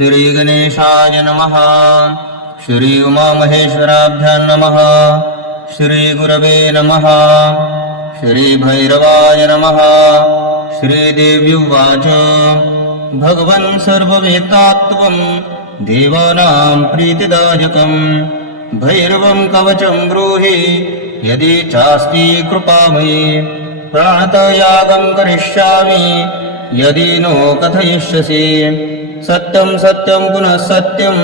श्रीगणेशाय नमः। श्री उमामहेश्वराभ्यां नमः। श्रीगुरवे नमः। श्रीभैरवाय नमः। श्रीदेव्युवाच भगवन् सर्ववेत्तात्वं देवानां प्रीतिदायकं भैरवं कवचं ब्रूहि यदि चास्ति कृपामयि प्राणतयागं करिष्यामि यदि नो कथयिष्यसि सत्यं सत्यं पुनः सत्यं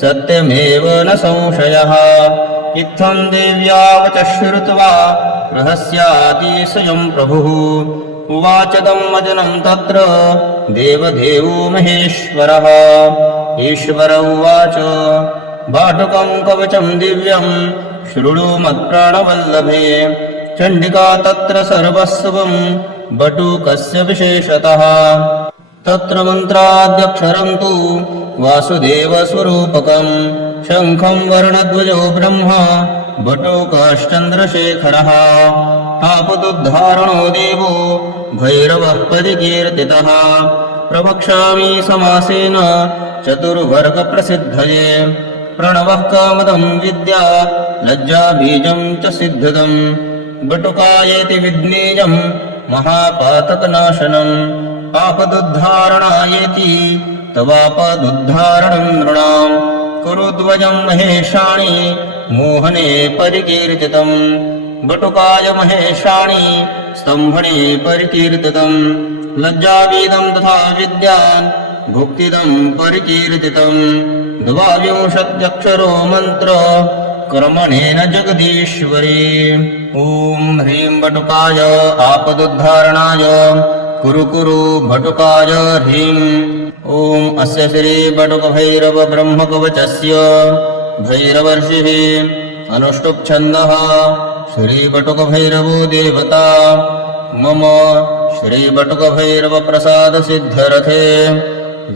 सत्यमेव न संशयः इत्थं देव्या वचः श्रुत्वा रहस्याति स्वयं प्रभुः उवाच दम्मजनं तत्र देवदेवो महेश्वरः ईश्वर उवाच बाटुकं कवचं दिव्यं शृणु मत्प्राणवल्लभे चण्डिका तत्र सर्वस्वं बटुकस्य विशेषतः तत्र मन्त्राद्यक्षरं तु वासुदेवस्वरूपकं शङ्खं वर्णध्वजो ब्रह्मा बटुकश्चन्द्रशेखरः आपदुद्धारणो देवो भैरवः परिकीर्तितः प्रवक्ष्यामि समासेन चतुर्वर्गप्रसिद्धये प्रणवः कामदं विद्या लज्जाबीजं च सिद्धिदम् बटुकायेति विघ्नेयं महापातकनाशनम् आपदुद्धारणायेति तवापदुद्धारणं नृणाम् कुरुध्वजं महेशाणि मोहने परिकीर्तितम् बटुकाय महेशाणि स्तम्भने परिकीर्तितम् लज्जाबीदं तथा विद्यान् भुक्तिदं परिकीर्तितम् द्वाविंशत्यक्षरो मन्त्र कर्मणेन जगदीश्वरी ॐ ह्रीं बटुकाय आपदुद्धारणाय कुरु कुरु बटुकाय ह्रीं ॐ अस्य श्री बटुकभैरव ब्रह्मकवचस्य भैरवर्षिः अनुष्टुप् छन्दः श्री बटुकभैरवो देवता मम श्री बटुकभैरव प्रसाद सिद्धरथे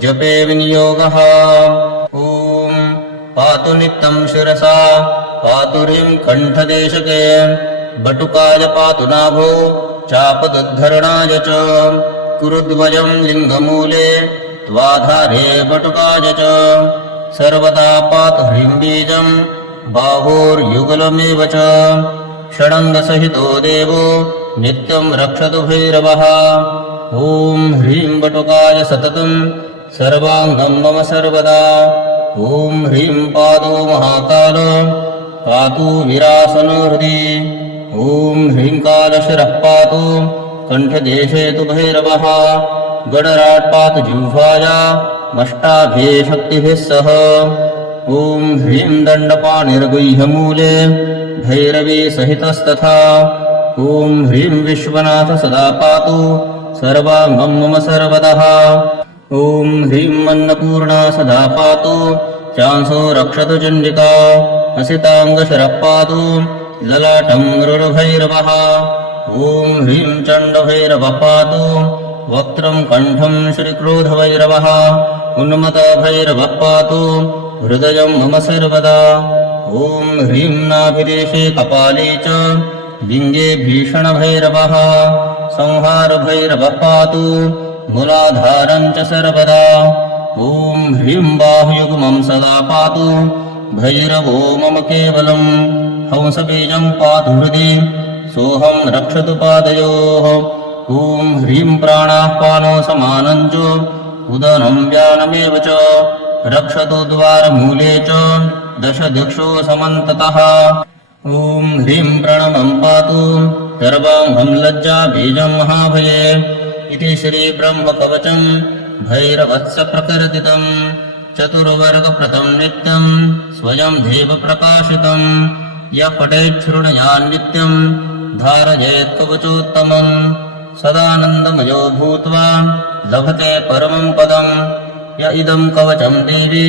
जपे विनियोगः ॐ पातु नित्यं शिरसा पातु ह्रीं कण्ठदेशके बटुकाय पातु नाभो चापदुद्धरणाय च कुरुध्वजं लिङ्गमूले त्वाधारे बटुकाय च सर्वदा पातु ह्रीं बीजं बाहोर्युगलमेव च षडङ्गसहितो देवो नित्यं रक्षतु भैरवः ॐ ह्रीं बटुकाय सततं सर्वाङ्गं मम सर्वदा ॐ ह्रीं पादो महाकाल पातु विरासनो हृदि ॐ ह्रीं कालशिरः पातु कण्ठदेशे तु भैरवः गणराट् पातु जिह्वाया मष्टाभे शक्तिभिः सह ॐ ह्रीं दण्डपाणिर्गुह्यमूले भैरवी सहितस्तथा ॐ ह्रीं विश्वनाथ सदा पातु सर्वाङ्गं मम सर्वदः ॐ ह्रीं अन्नपूर्णा सदा पातु चांसो रक्षतु चण्डिका असिताङ्गशरः पातु ललाटं मृडभैरवः ॐ ह्रीं चण्डभैरवः पातु वक्त्रं कण्ठं श्रीक्रोधभैरवः उन्मतभैरवः पातु हृदयं मम सर्वदा ॐ ह्रीं नाभिदेशे कपाले च लिङ्गे भीषणभैरवः संहारभैरवः पातु मूलाधारं च सर्वदा ॐ ह्रीं बाहुयुग्मं सदा पातु भैरवो मम केवलं हंसबीजं पातु हृदि सोऽहं रक्षतु पादयोः ॐ ह्रीं प्राणाह्वानो समानं च उदनं व्यानमेव च रक्षतु द्वारमूले च दशदिक्षु समन्ततः ॐ ह्रीं प्रणवं पातु सर्वाङ्गं लज्जाबीजं महाभये इति श्रीब्रह्मकवचं भैरवस्य प्रकीर्तितं चतुर्वर्गप्रतं नित्यं स्वयं देव प्रकाशितं यः पठेत् शृणुयात् नित्यं धारयेत् कवचोत्तमं सदानन्दमयो भूत्वा लभते परमं पदं य इदं कवचं देवी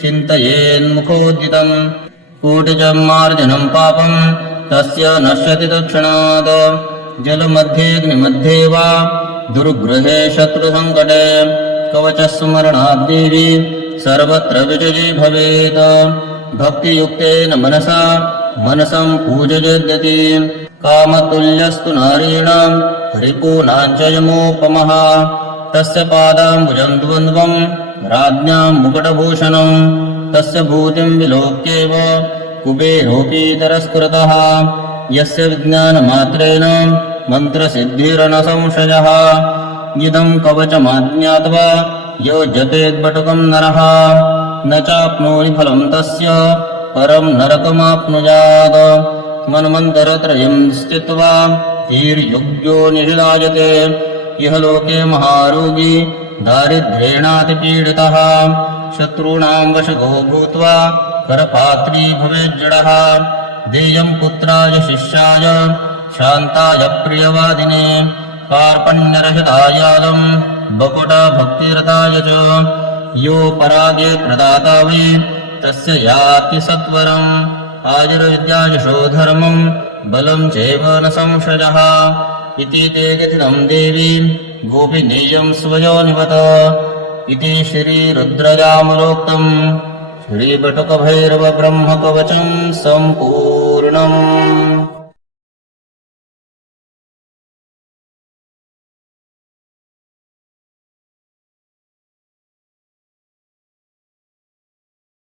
चिन्तयेन्मुखोद्यतं कोटिजन्मार्जनं पापं तस्य नश्यति तत्क्षणात् जलमध्ये वा दुर्गृहे शत्रुसङ्कटे कवचस्मरणात् देवी सर्वत्र विजयी भवेत् भक्तियुक्तेन मनसा मनसं पूजयेद्यति कामतुल्यस्तु नारीणां रिपूनां च यमोपमः तस्य पादाम्बुजं द्वन्द्वं राज्ञां मुकुटभूषणं तस्य भूतिं विलोक्यैव कुबेरोऽपि तिरस्कृतः यस्य विज्ञानमात्रेण मन्त्रसिद्धिरन संशयः इदं कवचमाज्ञात्वा यो जपेद्बटुकं नरः न चाप्नोति फलं तस्य परं नरकमाप्नुयात् मन्वन्तरत्रयं स्थित्वा धीर्युग्यो निषिदायते इह लोके महारोगी दारिद्र्येणातिपीडितः शत्रूणां वशगो भूत्वा करपात्री भवेज्जडः देयं पुत्राय शिष्याय शान्ताय प्रियवादिने कार्पण्यरहितायालं बकुटभक्तिरताय च यो परागे प्रदाता वै तस्य याति सत्वरम् आयुर्विद्यायशो धर्मं बलं चैव न संशयः इति ते कथितं देवी गोपिनेयं स्वयोनिवत इति श्रीरुद्रयामलोक्तं श्रीबटुकभैरवब्रह्मकवचं सम्पूर्णम्।